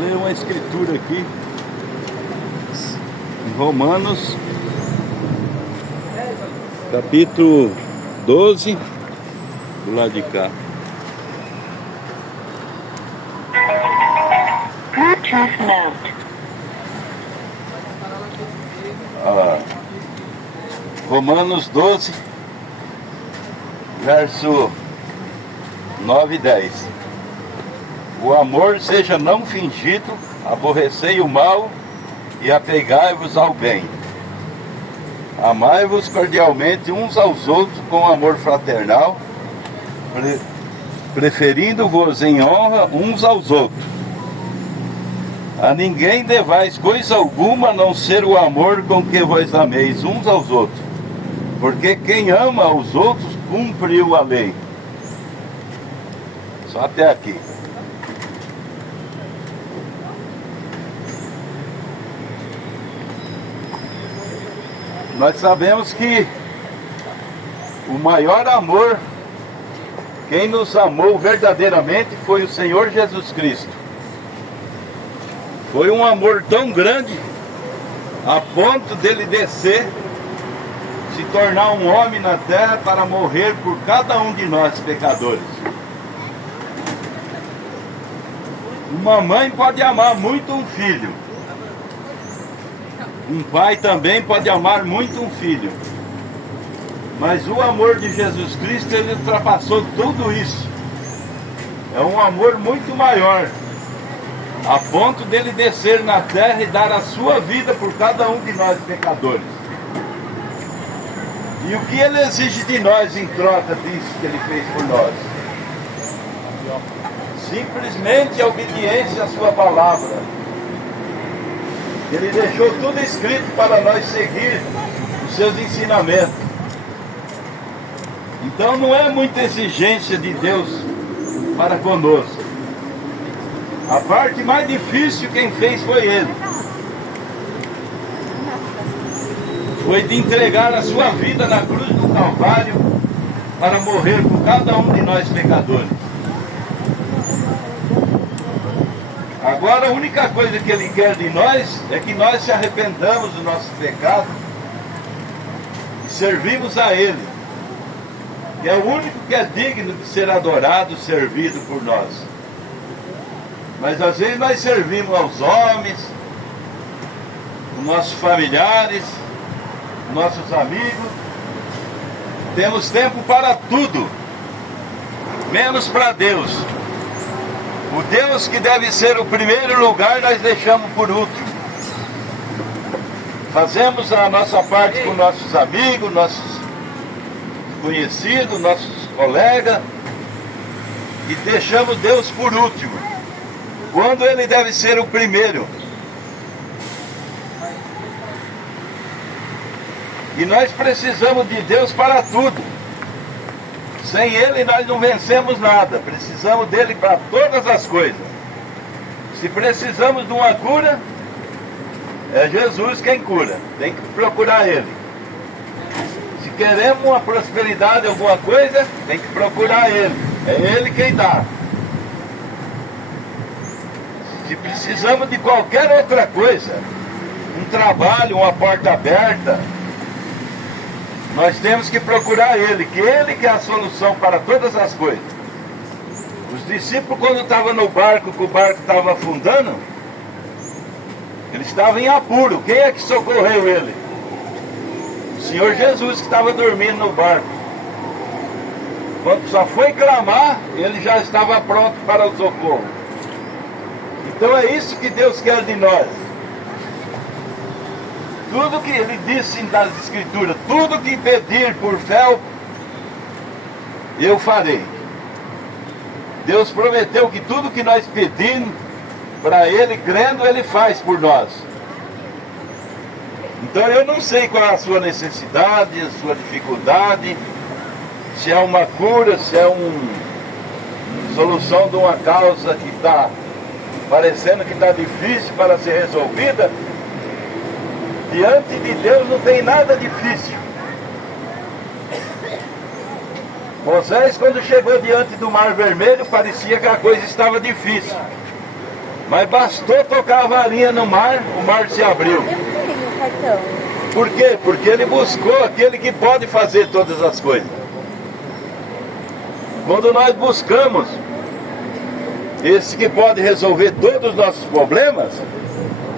ler uma escritura aqui em Romanos, capítulo 12, do lado de cá. Romanos 12, verso 9 e 10. O amor seja não fingido, aborrecei o mal e apegai-vos ao bem. Amai-vos cordialmente uns aos outros com amor fraternal, preferindo-vos em honra uns aos outros. A ninguém devais coisa alguma a não ser o amor com que vos ameis uns aos outros, porque quem ama aos outros cumpriu a lei. Só até aqui. Nós sabemos que o maior amor, quem nos amou verdadeiramente foi o Senhor Jesus Cristo. Foi um amor tão grande, a ponto dele descer, se tornar um homem na terra para morrer por cada um de nós pecadores. Uma mãe pode amar muito um filho. Um pai também pode amar muito um filho. Mas o amor de Jesus Cristo, ele ultrapassou tudo isso. É um amor muito maior, a ponto dele descer na terra e dar a sua vida por cada um de nós pecadores. E o que ele exige de nós em troca disso que ele fez por nós? Simplesmente a obediência à sua palavra. Ele deixou tudo escrito para nós seguir os seus ensinamentos. Então não é muita exigência de Deus para conosco. A parte mais difícil quem fez foi Ele. Foi de entregar a sua vida na cruz do Calvário para morrer por cada um de nós pecadores. Agora a única coisa que Ele quer de nós é que nós se arrependamos do nosso pecado e servimos a Ele, que é o único que é digno de ser adorado, servido por nós. Mas às vezes nós servimos aos homens, os nossos familiares, nossos amigos. Temos tempo para tudo, menos para Deus. O Deus que deve ser o primeiro lugar, nós deixamos por último. Fazemos a nossa parte com nossos amigos, nossos conhecidos, nossos colegas, e deixamos Deus por último, quando Ele deve ser o primeiro. E nós precisamos de Deus para tudo. Sem Ele nós não vencemos nada. Precisamos dEle para todas as coisas. Se precisamos de uma cura, é Jesus quem cura. Tem que procurar Ele. Se queremos uma prosperidade, alguma coisa, tem que procurar Ele. É Ele quem dá. Se precisamos de qualquer outra coisa, um trabalho, uma porta aberta, nós temos que procurar Ele, que Ele que é a solução para todas as coisas. Os discípulos, quando estavam no barco, que o barco estava afundando, eles estavam em apuro. Quem é que socorreu ele? O Senhor Jesus, que estava dormindo no barco. Quando só foi clamar, ele já estava pronto para o socorro. Então é isso que Deus quer de nós. Tudo que Ele disse nas Escrituras, tudo que pedir por fé, eu farei. Deus prometeu que tudo que nós pedimos para Ele, crendo, Ele faz por nós. Então eu não sei qual é a sua necessidade, a sua dificuldade, se é uma cura, se é uma solução de uma causa que está parecendo que está difícil para ser resolvida. Diante de Deus não tem nada difícil. Moisés, quando chegou diante do Mar Vermelho, parecia que a coisa estava difícil. Mas bastou tocar a varinha no mar, o mar se abriu. Por quê? Porque ele buscou aquele que pode fazer todas as coisas. Quando nós buscamos esse que pode resolver todos os nossos problemas,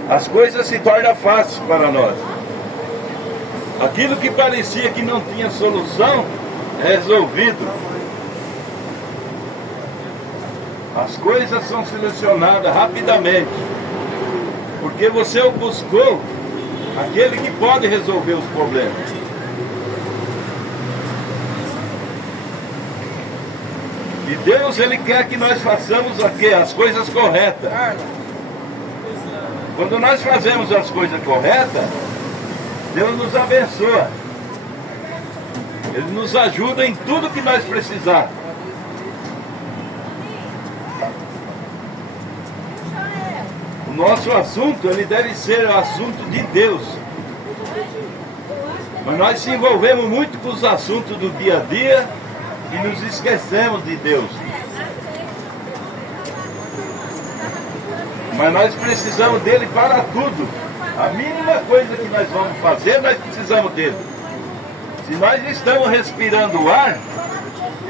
as coisas se tornam fáceis para nós. Aquilo que parecia que não tinha solução é resolvido. As coisas são solucionadas rapidamente, porque você o buscou, aquele que pode resolver os problemas. E Deus, Ele quer que nós façamos aqui as coisas corretas. Quando nós fazemos as coisas corretas, Deus nos abençoa. Ele nos ajuda em tudo que nós precisarmos. O nosso assunto, ele deve ser o assunto de Deus. Mas nós se envolvemos muito com os assuntos do dia a dia e nos esquecemos de Deus. Mas nós precisamos dele para tudo. A mínima coisa que nós vamos fazer, nós precisamos dele. Se nós estamos respirando o ar,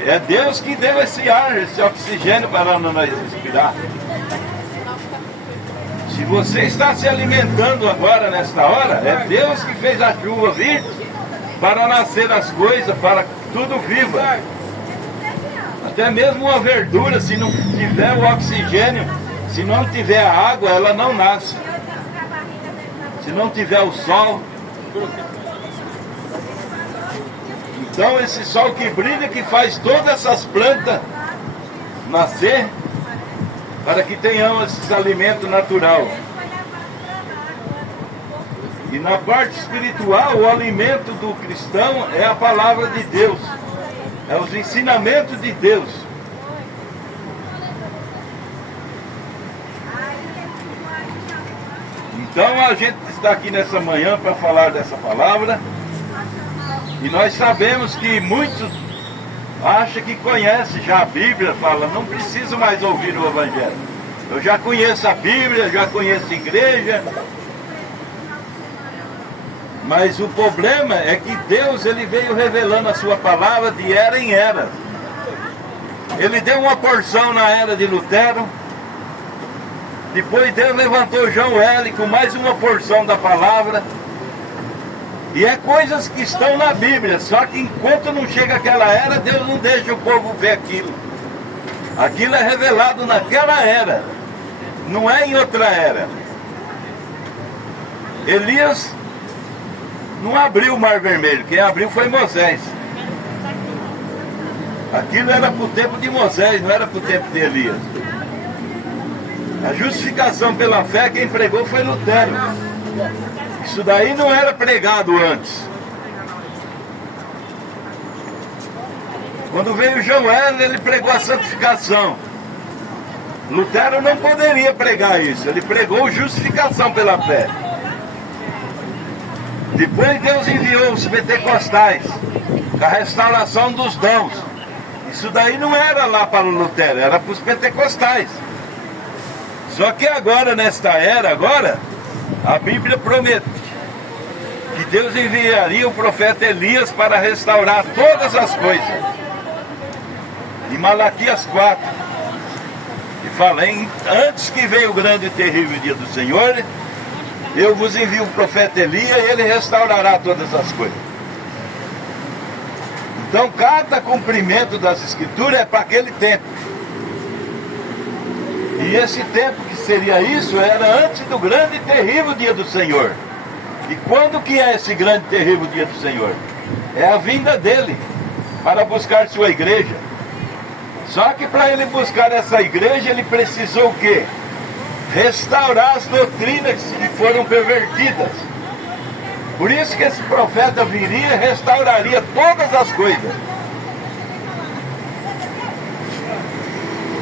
é Deus que deu esse ar, esse oxigênio para nós respirar. Se você está se alimentando agora, nesta hora, é Deus que fez a chuva vir para nascer as coisas, para que tudo viva. Até mesmo uma verdura, se não tiver o oxigênio, se não tiver a água, ela não nasce. Se não tiver o sol. Então esse sol que brilha, que faz todas essas plantas nascer, para que tenhamos esses alimentos naturais. E na parte espiritual, o alimento do cristão é a palavra de Deus. É os ensinamentos de Deus. Então a gente está aqui nessa manhã para falar dessa palavra. E nós sabemos que muitos acham que conhecem já a Bíblia, fala, não preciso mais ouvir o Evangelho. Eu já conheço a Bíblia, já conheço a igreja. Mas o problema é que Deus, ele veio revelando a sua palavra de era em era. Ele deu uma porção na era de Lutero. Depois Deus levantou João L. com mais uma porção da palavra. E é coisas que estão na Bíblia, só que enquanto não chega aquela era, Deus não deixa o povo ver aquilo. Aquilo é revelado naquela era, não é em outra era. Elias não abriu o Mar Vermelho, quem abriu foi Moisés. Aquilo era para o tempo de Moisés, não era para o tempo de Elias. A justificação pela fé, quem pregou foi Lutero. Isso daí não era pregado antes. Quando veio João L, ele pregou a santificação. Lutero não poderia pregar isso, ele pregou justificação pela fé. Depois Deus enviou os pentecostais, com a restauração dos dons. Isso daí não era lá para o Lutero, era para os pentecostais. Só que agora, nesta era, agora, a Bíblia promete que Deus enviaria o profeta Elias para restaurar todas as coisas. Em Malaquias 4, e fala, antes que venha o grande e terrível dia do Senhor, eu vos envio o profeta Elias e ele restaurará todas as coisas. Então cada cumprimento das escrituras é para aquele tempo. E esse tempo que seria isso era antes do grande e terrível dia do Senhor. E quando que é esse grande e terrível dia do Senhor? É a vinda dele para buscar sua igreja. Só que para ele buscar essa igreja, ele precisou o quê? Restaurar as doutrinas que foram pervertidas. Por isso que esse profeta viria e restauraria todas as coisas.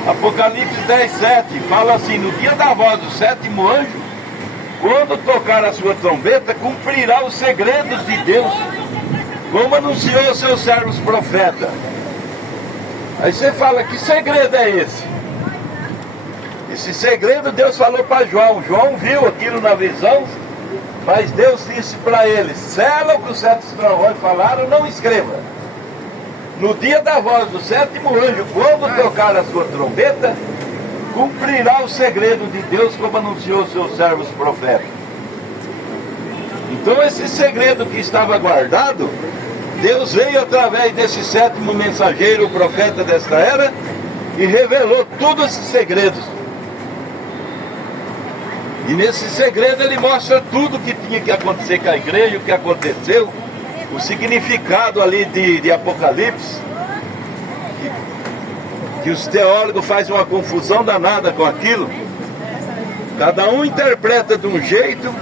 Apocalipse 10:7 fala assim, no dia da voz do sétimo anjo, quando tocar a sua trombeta, cumprirá os segredos de Deus, como anunciou aos seus servos profetas. Aí você fala, que segredo é esse? Esse segredo Deus falou para João. João viu aquilo na visão, mas Deus disse para ele: sela o que os 7 trovões falaram, não escreva. No dia da voz do 7º anjo, quando tocar a sua trombeta, cumprirá o segredo de Deus, como anunciou seus servos profetas. Então esse segredo que estava guardado, Deus veio através desse 7º mensageiro, o profeta desta era, e revelou todos esses segredos. E nesse segredo ele mostra tudo o que tinha que acontecer com a igreja, o que aconteceu, o significado ali de Apocalipse, que os teólogos fazem uma confusão danada com aquilo. Cada um interpreta de um jeito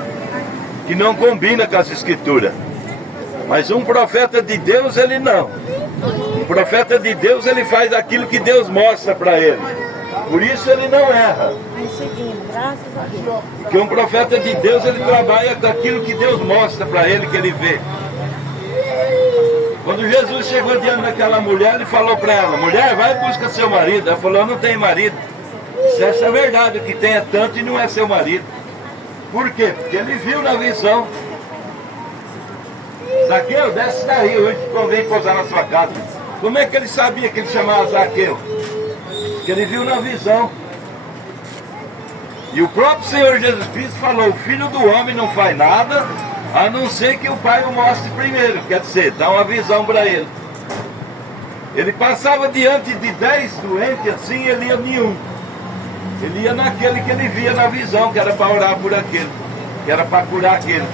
que não combina com as escrituras. Mas um profeta de Deus, ele não. Um profeta de Deus, ele faz aquilo que Deus mostra para ele. Por isso ele não erra. Porque um profeta de Deus, ele trabalha com aquilo que Deus mostra para ele, que ele vê. Quando Jesus chegou diante daquela mulher, ele falou para ela: mulher, vai e busca seu marido. Ela falou: eu não tenho marido. Se essa é verdade, o que tem é tanto e não é seu marido. Por quê? Porque ele viu na visão. Zaqueu, desce daí, hoje convém pousar na sua casa. Como é que ele sabia que ele chamava Zaqueu? Porque ele viu na visão. E o próprio Senhor Jesus Cristo falou: o Filho do Homem não faz nada, a não ser que o Pai o mostre primeiro. Quer dizer, dá uma visão para ele. Ele passava diante de 10 doentes assim, ele ia nenhum. Ele ia naquele que ele via na visão, que era para orar por aquele, que era para curar aquele.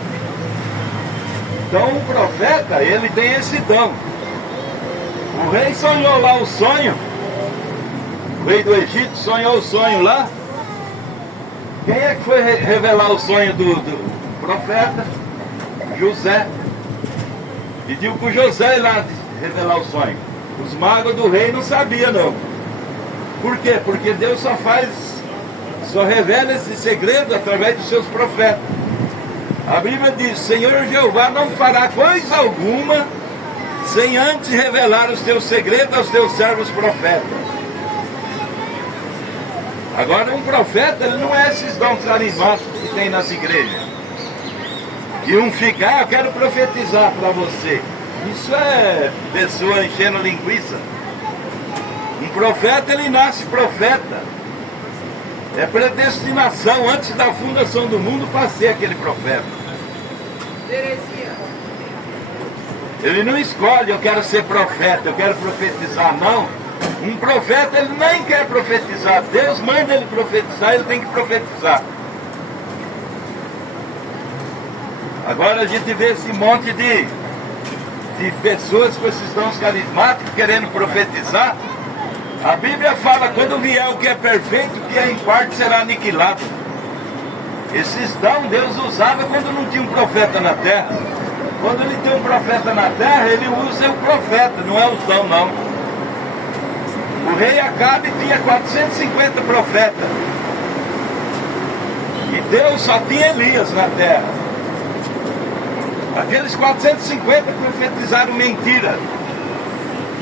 Então o profeta, ele tem esse dom. O rei sonhou lá o sonho. O rei do Egito sonhou o sonho lá. Quem é que foi revelar o sonho do profeta? José. Pediu para o José ir lá revelar o sonho. Os magos do rei não sabiam não. Por quê? Porque Deus só revela esse segredo através dos seus profetas. A Bíblia diz: Senhor Jeová não fará coisa alguma sem antes revelar os teus segredos aos teus servos profetas. Agora um profeta, ele não é esses dons carismáticos que tem nas igrejas. E um fica: eu quero profetizar para você. Isso é pessoa enchendo linguiça. Um profeta, ele nasce profeta. É predestinação antes da fundação do mundo para ser aquele profeta. Ele não escolhe: eu quero ser profeta, eu quero profetizar, não. Um profeta, ele nem quer profetizar. Deus manda ele profetizar, ele tem que profetizar. Agora a gente vê esse monte de pessoas com esses dons carismáticos querendo profetizar. A Bíblia fala: quando vier o que é perfeito, o que é em parte será aniquilado. Esses dons Deus usava quando não tinha um profeta na terra. Quando ele tem um profeta na terra, ele usa o profeta, não é os dons não. O rei Acabe tinha 450 profetas. E Deus só tinha Elias na terra. Aqueles 450 profetizaram mentira.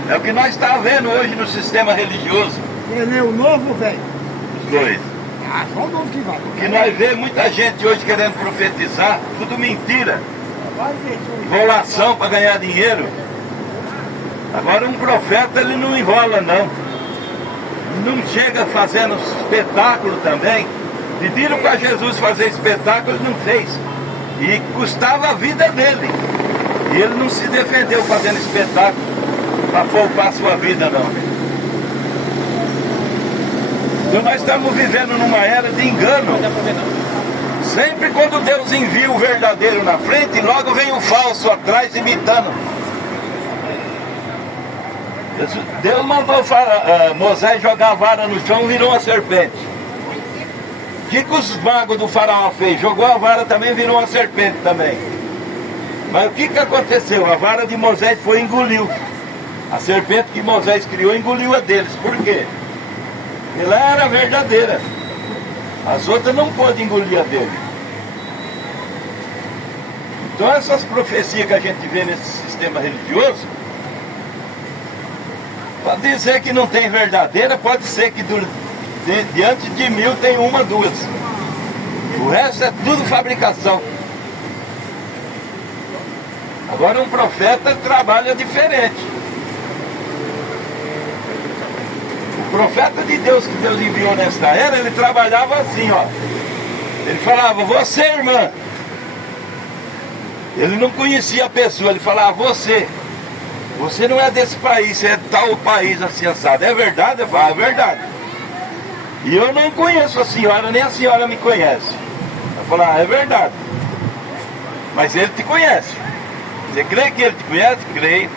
É o que nós estamos vendo hoje no sistema religioso. Ele é o novo, velho? Os dois. Ah, só o novo que vai. O que nós vemos muita gente hoje querendo profetizar, tudo mentira. Enrolação para ganhar dinheiro. Agora um profeta, ele não enrola não. Não chega fazendo espetáculo também. Pediram para Jesus fazer espetáculo, ele não fez. E custava a vida dele. E ele não se defendeu fazendo espetáculo para poupar a sua vida, não. Então nós estamos vivendo numa era de engano. Sempre quando Deus envia o verdadeiro na frente, logo vem o falso atrás imitando. Deus mandou Moisés jogar a vara no chão e virou uma serpente. O que os magos do faraó fez? Jogou a vara também, virou uma serpente também. Mas o que aconteceu? A vara de Moisés foi e engoliu. A serpente que Moisés criou engoliu a deles. Por quê? Ela era verdadeira. As outras não podem engolir a dele. Então essas profecias que a gente vê nesse sistema religioso, pode dizer que não tem verdadeira, pode ser que diante de 1000 tem uma, duas. O resto é tudo fabricação. Agora um profeta trabalha diferente. O profeta de Deus que Deus enviou nesta era, ele trabalhava assim, ó. Ele falava, você, irmã. Ele não conhecia a pessoa, ele falava, você não é desse país, você é de tal país assim assado. É verdade? Eu falo, é verdade. E eu não conheço a senhora, nem a senhora me conhece. Eu falo, é verdade. Mas ele te conhece. Você crê que ele te conhece? Creio.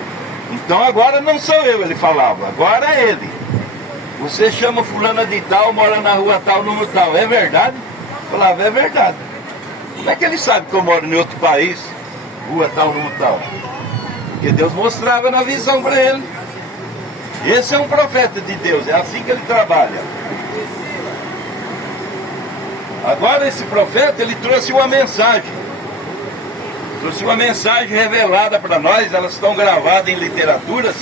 Então agora não sou eu, ele falava, agora é ele. Você chama fulana de tal, mora na rua tal, número tal. É verdade? Eu falava, é verdade. Como é que ele sabe que eu moro em outro país, rua tal, número tal? Porque Deus mostrava na visão para ele. Esse é um profeta de Deus, é assim que ele trabalha. Agora esse profeta, ele trouxe uma mensagem. Trouxe uma mensagem revelada para nós, elas estão gravadas em literaturas.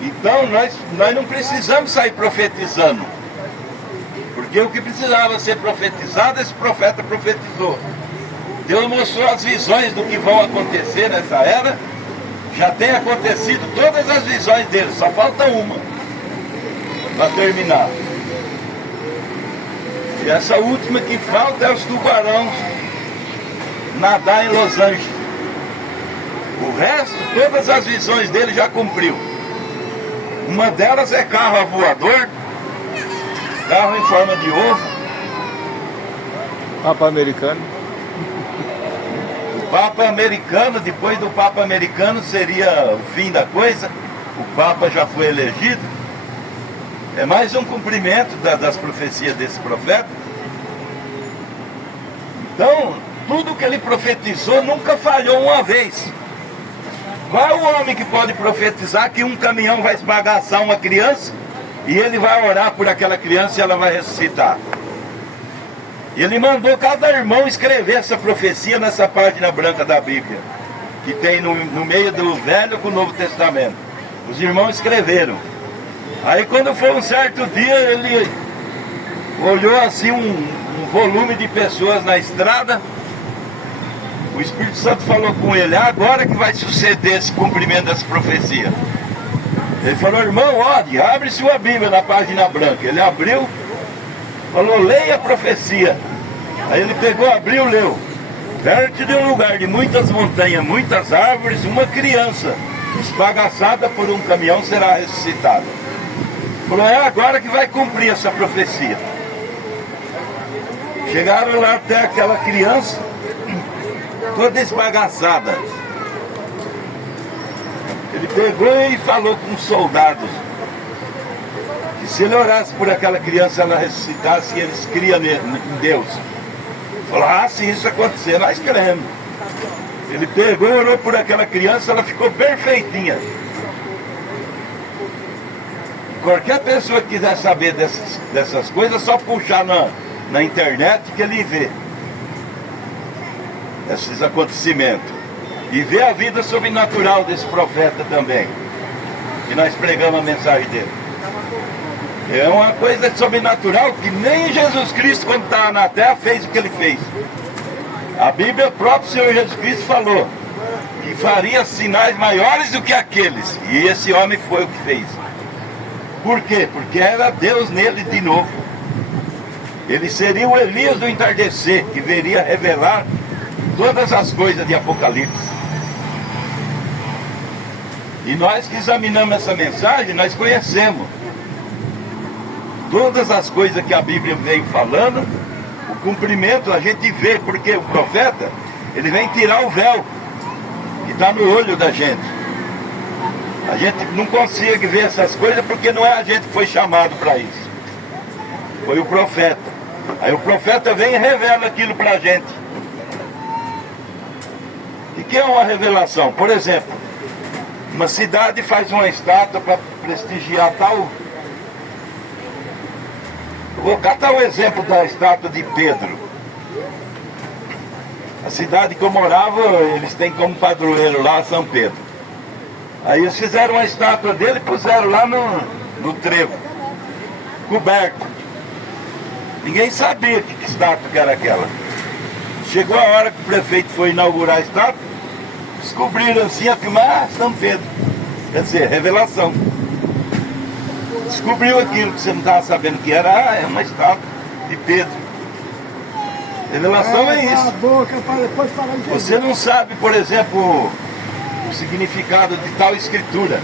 Então nós não precisamos sair profetizando. Porque o que precisava ser profetizado, esse profeta profetizou. Deus mostrou as visões do que vão acontecer nessa era. Já tem acontecido todas as visões dele, só falta uma para terminar. E essa última que falta é os tubarões nadar em Los Angeles. O resto, todas as visões dele já cumpriu. Uma delas é carro voador, carro em forma de ovo. Papa americano. O Papa americano, depois do Papa americano seria o fim da coisa. O Papa já foi elegido. É mais um cumprimento das profecias desse profeta. Então, tudo que ele profetizou nunca falhou uma vez. Qual é o homem que pode profetizar que um caminhão vai esbagaçar uma criança e ele vai orar por aquela criança e ela vai ressuscitar? Ele mandou cada irmão escrever essa profecia nessa página branca da Bíblia, que tem no meio do Velho com o Novo Testamento. Os irmãos escreveram. Aí quando foi um certo dia, ele olhou assim um volume de pessoas na estrada. O Espírito Santo falou com ele, agora que vai suceder esse cumprimento dessa profecia. Ele falou, irmão, olha, abre sua Bíblia na página branca. Ele abriu, falou, leia a profecia. Aí ele pegou, abriu, leu. Perto de um lugar de muitas montanhas, muitas árvores, uma criança esbagaçada por um caminhão será ressuscitada. Falou, é agora que vai cumprir essa profecia. Chegaram lá até aquela criança, toda esbagaçada. Ele pegou e falou com os soldados que se ele orasse por aquela criança, ela ressuscitasse e eles criam em Deus. Falou, se isso acontecer, nós cremos. Ele pegou e orou por aquela criança, ela ficou perfeitinha. Qualquer pessoa que quiser saber dessas coisas, é só puxar na internet que ele vê esses acontecimentos. E ver a vida sobrenatural desse profeta também. E nós pregamos a mensagem dele. É uma coisa sobrenatural que nem Jesus Cristo, quando estava na terra, fez o que ele fez. A Bíblia, o próprio Senhor Jesus Cristo falou que faria sinais maiores do que aqueles. E esse homem foi o que fez. Por quê? Porque era Deus nele de novo. Ele seria o Elias do entardecer, que viria revelar todas as coisas de Apocalipse. E nós que examinamos essa mensagem, nós conhecemos todas as coisas que a Bíblia vem falando. O cumprimento a gente vê, porque o profeta, ele vem tirar o véu que está no olho da gente. A gente não consegue ver essas coisas porque não é a gente que foi chamado para isso. Foi o profeta. Aí o profeta vem e revela aquilo para a gente. O que é uma revelação? Por exemplo, uma cidade faz uma estátua para prestigiar tal. Vou catar o exemplo da estátua de Pedro. A cidade que eu morava, eles têm como padroeiro lá São Pedro. Aí eles fizeram uma estátua dele e puseram lá no trevo. coberta. Ninguém sabia que estátua que era aquela. Chegou a hora que o prefeito foi inaugurar a estátua, descobriram assim, afirmar, São Pedro. Quer dizer, revelação. Descobriu aquilo que você não estava sabendo que era, é uma estátua de Pedro. Revelação é isso. A boca para depois falar de Jesus. Você não sabe, por exemplo, o significado de tal escritura.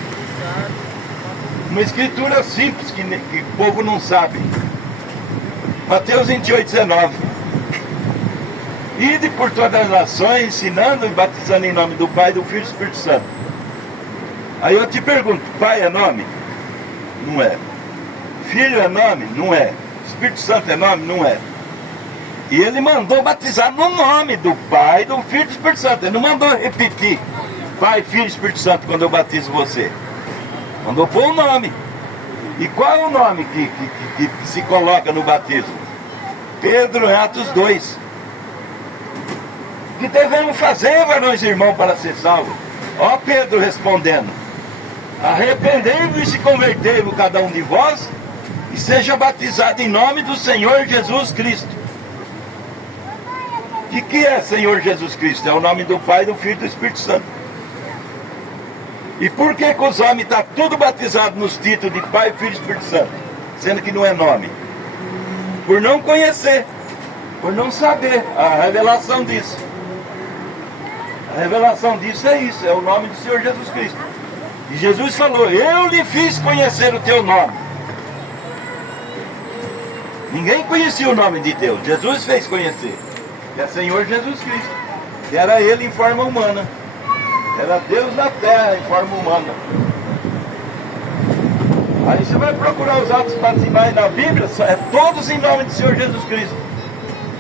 Uma escritura simples que o povo não sabe. Mateus 28:19. Ide por todas as nações, ensinando e batizando em nome do Pai, do Filho e do Espírito Santo. Aí eu te pergunto, Pai é nome? Não é. Filho é nome? Não é. Espírito Santo é nome? Não é. E ele mandou batizar no nome do Pai, do Filho e do Espírito Santo. Ele não mandou repetir Pai, Filho e Espírito Santo quando eu batizo você. Mandou pôr o nome. E qual é o nome que se coloca no batismo? Pedro, Atos 2. O que devemos fazer, varões e irmãos, para ser salvos? Ó Pedro respondendo: arrependei-vos e se convertei-vos cada um de vós, e seja batizado em nome do Senhor Jesus Cristo. O que é Senhor Jesus Cristo? É o nome do Pai, do Filho e do Espírito Santo. E por que os homens estão tudo batizados nos títulos de Pai, Filho e Espírito Santo, sendo que não é nome? Por não conhecer, por não saber a revelação disso. A revelação disso é isso, é o nome do Senhor Jesus Cristo. E Jesus falou: eu lhe fiz conhecer o teu nome. Ninguém conhecia o nome de Deus, Jesus fez conhecer. Que é Senhor Jesus Cristo, que era Ele em forma humana. Era Deus na terra em forma humana. Aí você vai procurar os atos batismais na Bíblia, é todos em nome do Senhor Jesus Cristo.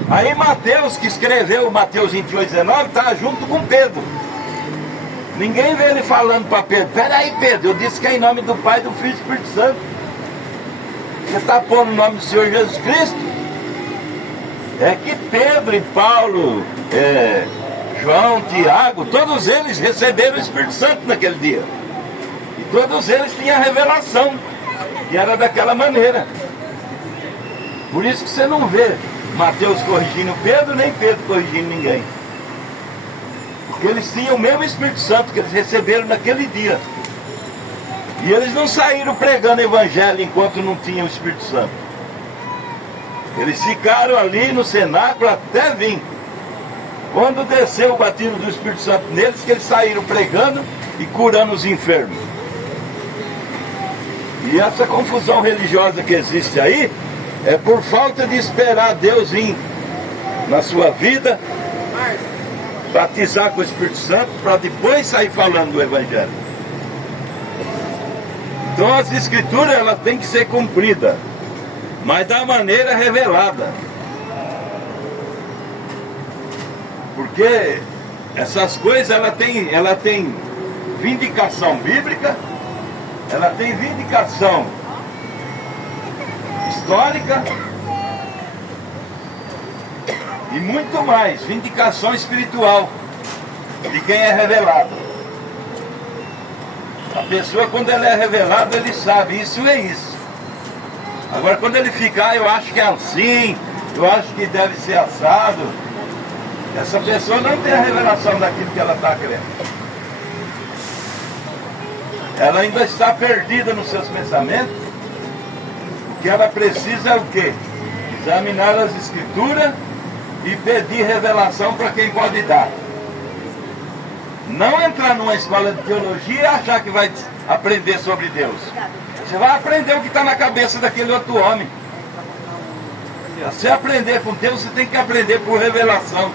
Aí Mateus, que escreveu Mateus 28:19, está junto com Pedro. Ninguém vê ele falando para Pedro: peraí Pedro, eu disse que é em nome do Pai, do Filho e do Espírito Santo. Você está pondo o nome do Senhor Jesus Cristo? É que Pedro e Paulo, João, Tiago, todos eles receberam o Espírito Santo naquele dia. E todos eles tinham a revelação, que era daquela maneira. Por isso que você não vê Mateus corrigindo Pedro, nem Pedro corrigindo ninguém. Porque eles tinham o mesmo Espírito Santo que eles receberam naquele dia. E eles não saíram pregando evangelho enquanto não tinham o Espírito Santo. Eles ficaram ali no cenáculo até vir. Quando desceu o batismo do Espírito Santo neles, que eles saíram pregando e curando os enfermos. E essa confusão religiosa que existe aí é por falta de esperar Deus vir na sua vida, batizar com o Espírito Santo, para depois sair falando do Evangelho. Então as Escrituras, elas têm que ser cumpridas, mas da maneira revelada. Porque essas coisas, ela tem vindicação bíblica, ela tem vindicação histórica e muito mais, vindicação espiritual de quem é revelado. A pessoa, quando ela é revelada, ele sabe, isso é isso. Agora, quando ele fica, eu acho que é assim, eu acho que deve ser assado, essa pessoa não tem a revelação daquilo que ela está crendo. Ela ainda está perdida nos seus pensamentos. O que ela precisa é o quê? Examinar as Escrituras e pedir revelação para quem pode dar. Não entrar numa escola de teologia e achar que vai aprender sobre Deus. Você vai aprender o que está na cabeça daquele outro homem. Se você aprender com Deus, você tem que aprender por revelação.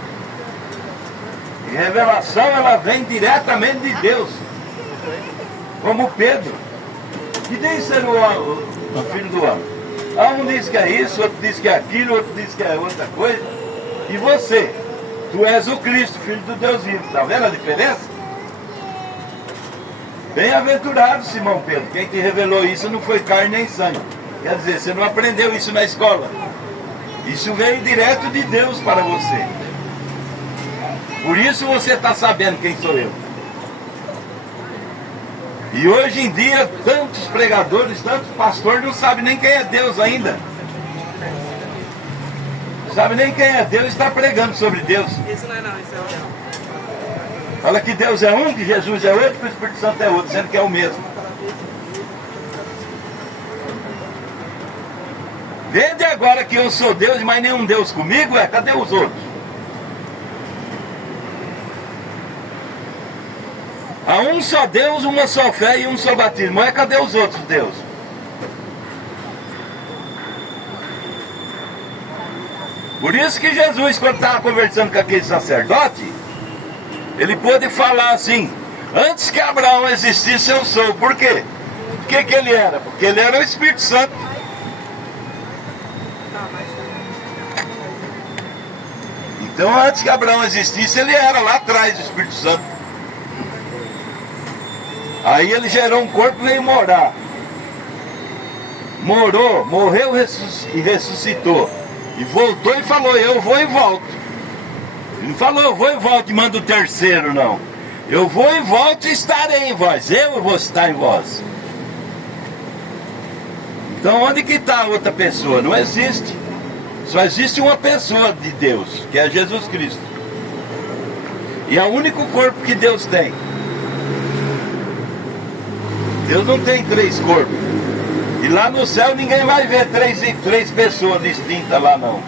E revelação, ela vem diretamente de Deus. Como Pedro. Que diz ser o filho do homem? Um diz que é isso, outro diz que é aquilo, outro diz que é outra coisa. E você? Tu és o Cristo, filho do Deus vivo. Está vendo a diferença? Bem-aventurado, Simão Pedro. Quem te revelou isso não foi carne nem sangue. Quer dizer, você não aprendeu isso na escola. Isso veio direto de Deus para você. Por isso você está sabendo quem sou eu. E hoje em dia, tantos pregadores, tantos pastores não sabem nem quem é Deus ainda. Não sabe nem quem é Deus e está pregando sobre Deus. Isso não é não, isso é o Fala que Deus é um, que Jesus é outro, que o Espírito Santo é outro, sendo que é o mesmo. Desde agora que eu sou Deus, mas nenhum Deus comigo, cadê os outros? Há um só Deus, uma só fé e um só batismo. Mas cadê os outros Deus? Por isso que Jesus, quando estava conversando com aquele sacerdote, ele pôde falar assim: antes que Abraão existisse, eu sou. Por quê? O que ele era? Porque ele era o Espírito Santo. Então, antes que Abraão existisse, ele era lá atrás do Espírito Santo. Aí ele gerou um corpo e veio morar. Morreu e ressuscitou. E voltou e falou: eu vou e volto. Ele não falou: eu vou e volto e mando o terceiro, não. Eu vou e volto e estarei em vós. Eu vou estar em vós. Então onde que está a outra pessoa? Não existe. Só existe uma pessoa de Deus, que é Jesus Cristo. E é o único corpo que Deus tem. Deus não tem três corpos. E lá no céu ninguém vai ver três pessoas distintas lá não.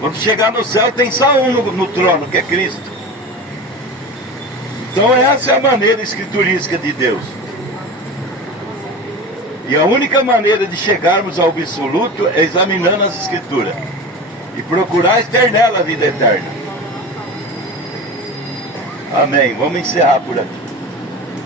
Quando chegar no céu tem só um no trono, que é Cristo. Então essa é a maneira escriturística de Deus. E a única maneira de chegarmos ao absoluto é examinando as escrituras. E procurar ter nela a vida eterna. Amém. Vamos encerrar por aqui.